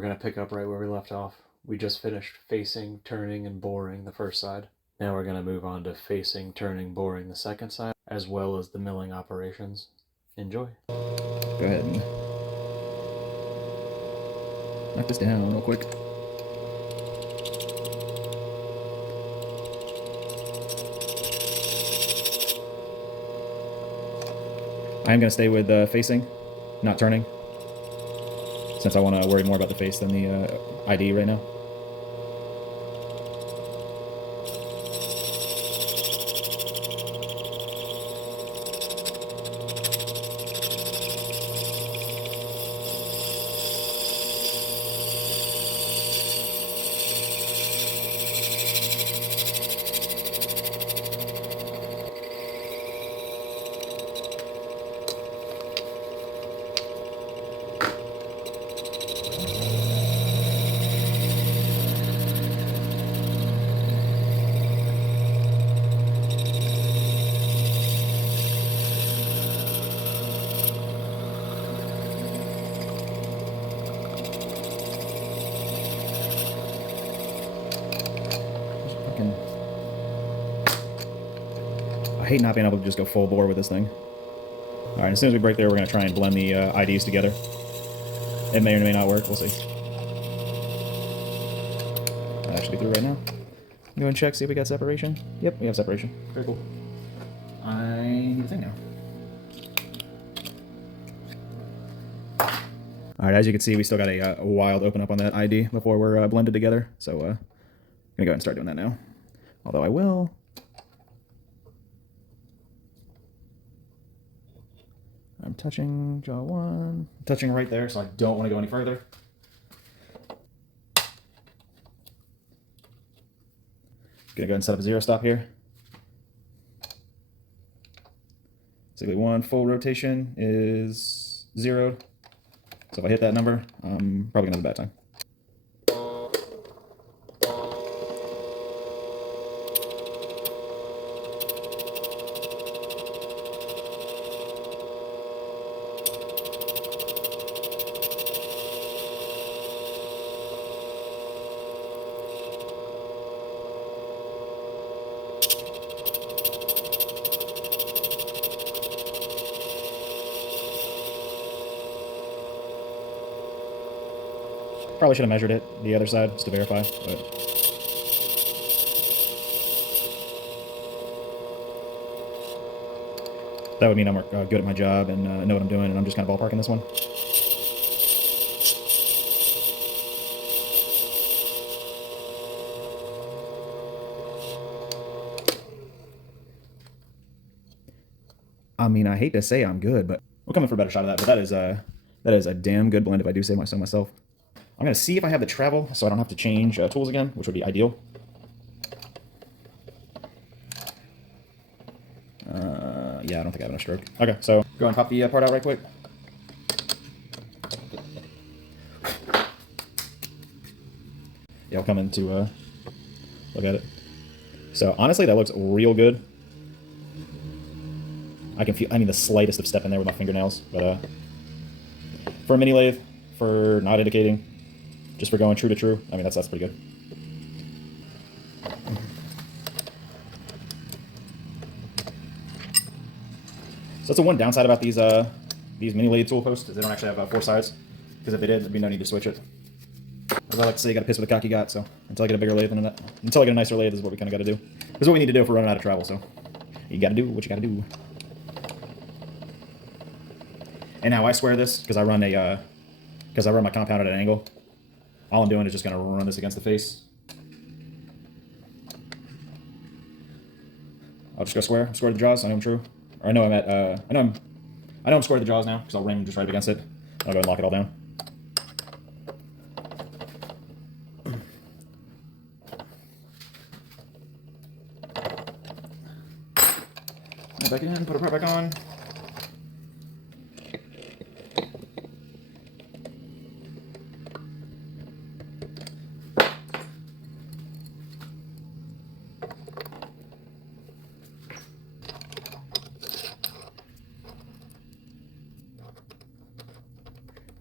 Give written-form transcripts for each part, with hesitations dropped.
We're going to pick up right where we left off. We just finished facing, turning, and boring the first side. Now we're going to move on to facing, turning, boring the second side, as well as the milling operations. Enjoy. Go ahead and knock this down real quick. I am going to stay with facing, not turning, since I want to worry more about the face than the ID right now. I hate not being able to just go full bore with this thing. Alright, as soon as we break there, we're going to try and blend the IDs together. It may or may not work, we'll see. I'll actually be through right now. Go and check, see if we got separation. Yep, we have separation. Very cool. I need a thing now. Alright, as you can see, we still got a wild open up on that ID before we're blended together. So, I'm going to go ahead and start doing that now. Although I will... I'm touching jaw 1. Touching right there, so I don't want to go any further. Gonna go ahead and set up a 0 stop here. Basically 1 full rotation is 0. So if I hit that number, I'm probably gonna have a bad time. Probably should have measured it, the other side, just to verify, but... That would mean I'm good at my job and know what I'm doing, and I'm just kind of ballparking this one. I mean, I hate to say I'm good, but we'll come in for a better shot of that, but that is a damn good blend if I do say so myself. I'm going to see if I have the travel so I don't have to change tools again, which would be ideal. Yeah, I don't think I have enough stroke. Okay, so go and pop the part out right quick. Yeah, I'll come in to look at it. So honestly, that looks real good. I can feel, I mean, the slightest of step in there with my fingernails, but for a mini lathe, for not indicating, just for going true to true, I mean, that's pretty good. So that's the one downside about these mini lathe tool posts, is they don't actually have 4 sides, because if they did, there'd be no need to switch it. As I like to say, you gotta piss with the cock you got, so until I get a bigger lathe than that, until I get a nicer lathe, is what we kind of gotta do. This is what we need to do if we're running out of travel, so you gotta do what you gotta do. And now I swear this, because I run my compound at an angle. All I'm doing is just gonna run this against the face. I'll just go square the jaws. I know I'm true. Or I know I'm at. I know I'm square the jaws now because I'll ring just right against it. I'll go and lock it all down. Back in, put it right back on.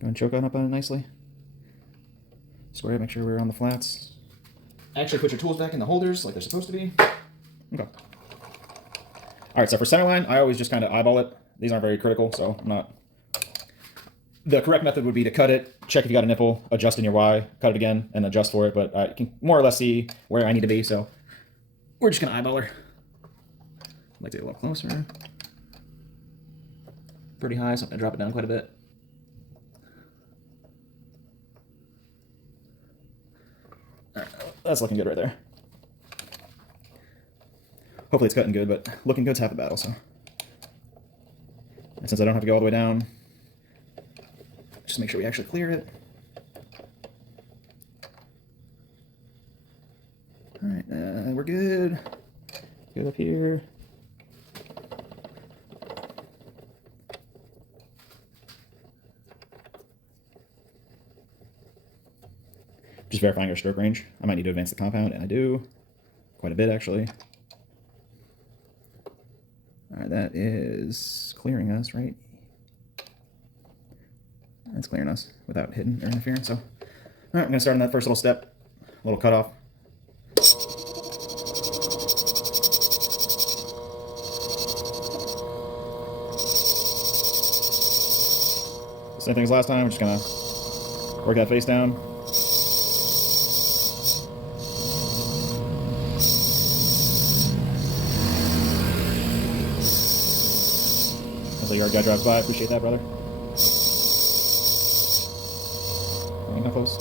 Go and choke on up on it nicely. Square it, make sure we're on the flats. Actually put your tools back in the holders like they're supposed to be. Okay. Alright, so for centerline, I always just kind of eyeball it. These aren't very critical, so I'm not... The correct method would be to cut it, check if you got a nipple, adjust in your Y, cut it again, and adjust for it, but I can more or less see where I need to be, so we're just going to eyeball her. I'd like to get a little closer. Pretty high, so I'm going to drop it down quite a bit. Alright, that's looking good right there. Hopefully it's cutting good, but looking good's half the battle, so. And since I don't have to go all the way down, just make sure we actually clear it. Alright, we're good. Good up here. Just verifying our stroke range. I might need to advance the compound, and I do. Quite a bit, actually. Alright, that is clearing us, right? That's clearing us without hitting or interfering, so. Alright, I'm going to start on that first little step. A little cutoff. Same thing as last time, we're just going to work that face down. As the yard guy drives by, I appreciate that, brother. How close?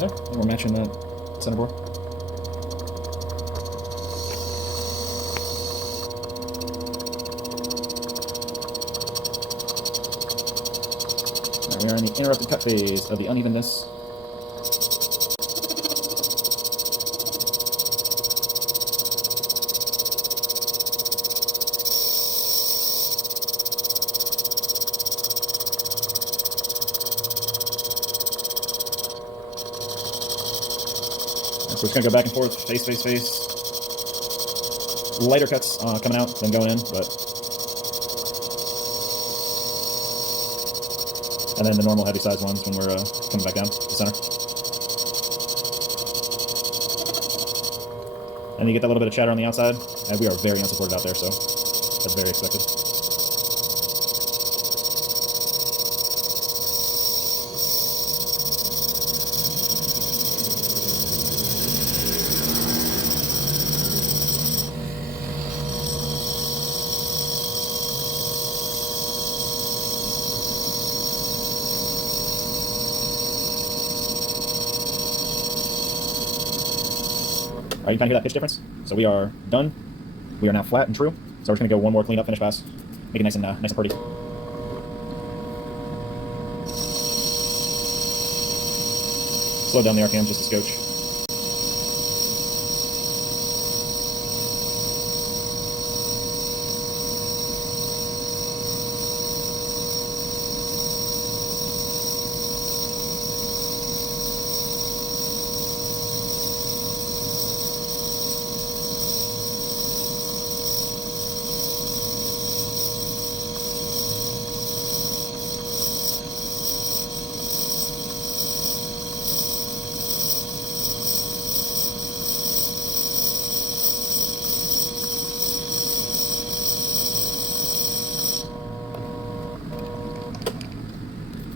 There, and we're matching that center bore. Now we are in the interrupted cut phase of the unevenness. So it's going to go back and forth, face, face, face. Lighter cuts coming out than going in, but... And then the normal heavy size ones when we're coming back down to the center. And you get that little bit of chatter on the outside. And we are very unsupported out there, so that's very expected. Alright, you kind of hear that pitch difference? So we are done. We are now flat and true. So we're just going to go one more clean up finish pass. Make it nice and pretty. Slow down the RPM just a scotch.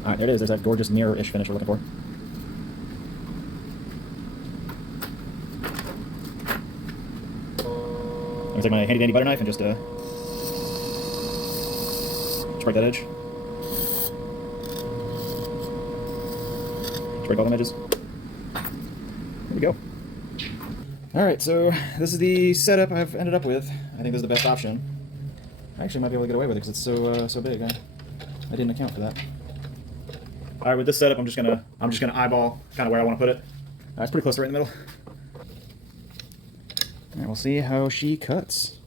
Alright, there it is. There's that gorgeous mirror-ish finish we're looking for. I'm going to take my handy-dandy butter knife and just break that edge. Just break all the edges. There we go. Alright, so this is the setup I've ended up with. I think this is the best option. I actually might be able to get away with it because it's so big. I didn't account for that. All right, with this setup, I'm just gonna eyeball kind of where I want to put it. It's pretty close to right in the middle. All right, we'll see how she cuts.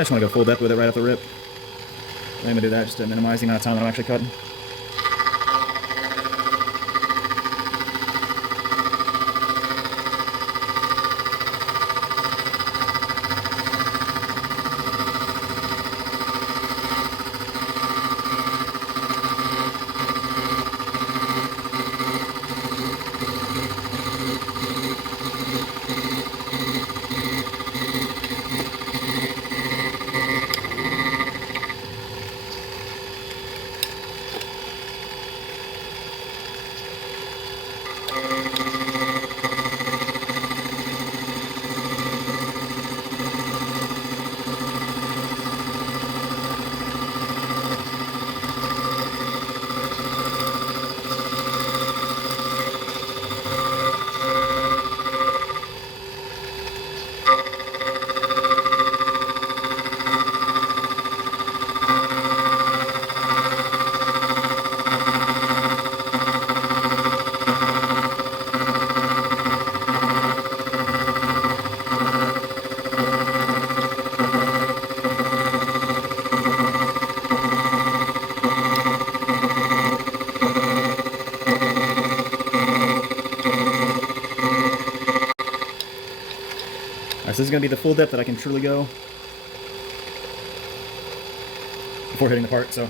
kind of just want to go full depth with it right off the rip. I'm going to do that just to minimize the amount of time that I'm actually cutting. Alright, so this is going to be the full depth that I can truly go before hitting the part, so.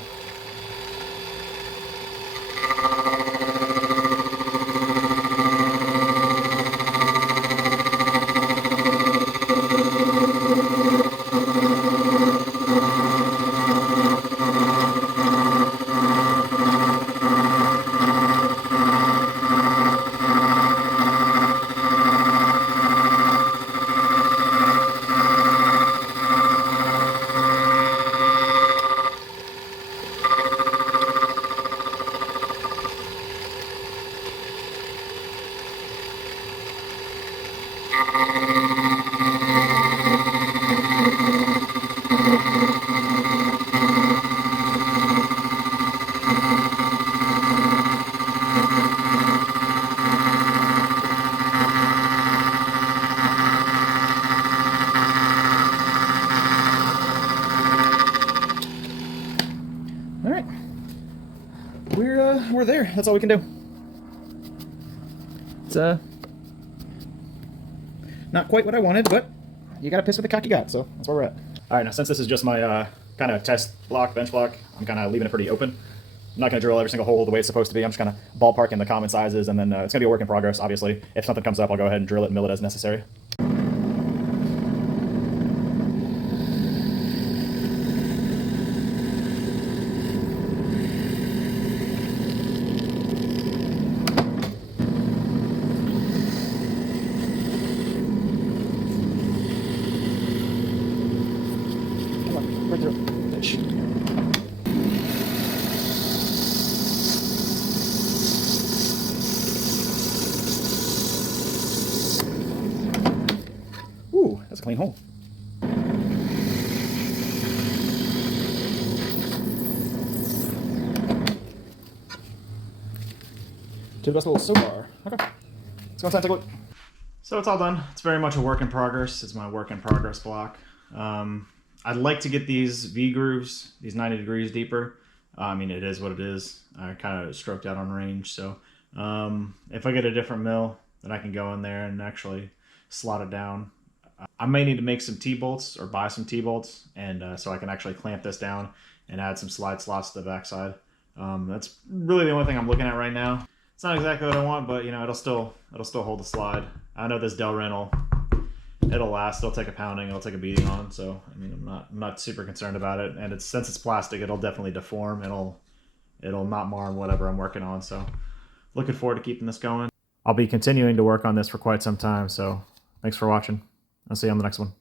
Alright. We're there. That's all we can do. It's not quite what I wanted, but you gotta piss with the cock you got, so that's where we're at. Alright, now since this is just my kind of test block, bench block, I'm kind of leaving it pretty open. I'm not going to drill every single hole the way it's supposed to be. I'm just kind of ballparking the common sizes, and then it's going to be a work in progress, obviously. If something comes up, I'll go ahead and drill it and mill it as necessary. Come on, right through. Finish. Ooh, that's a clean hole. Two decibels so far. Okay. Let's go inside and take a look. So it's all done. It's very much a work in progress. It's my work in progress block. I'd like to get these V-grooves, these 90 degrees deeper. I mean, it is what it is. I kind of stroked out on range. So if I get a different mill, then I can go in there and actually slot it down. I may need to make some T-bolts or buy some T-bolts, and so I can actually clamp this down and add some slide slots to the backside. That's really the only thing I'm looking at right now. It's not exactly what I want, but you know, it'll still hold the slide. I know this Delrin it'll last. It'll take a pounding. It'll take a beating on. So I mean, I'm not super concerned about it. And since it's plastic, it'll definitely deform. It'll not mar whatever I'm working on. So looking forward to keeping this going. I'll be continuing to work on this for quite some time. So thanks for watching. I'll see you on the next one.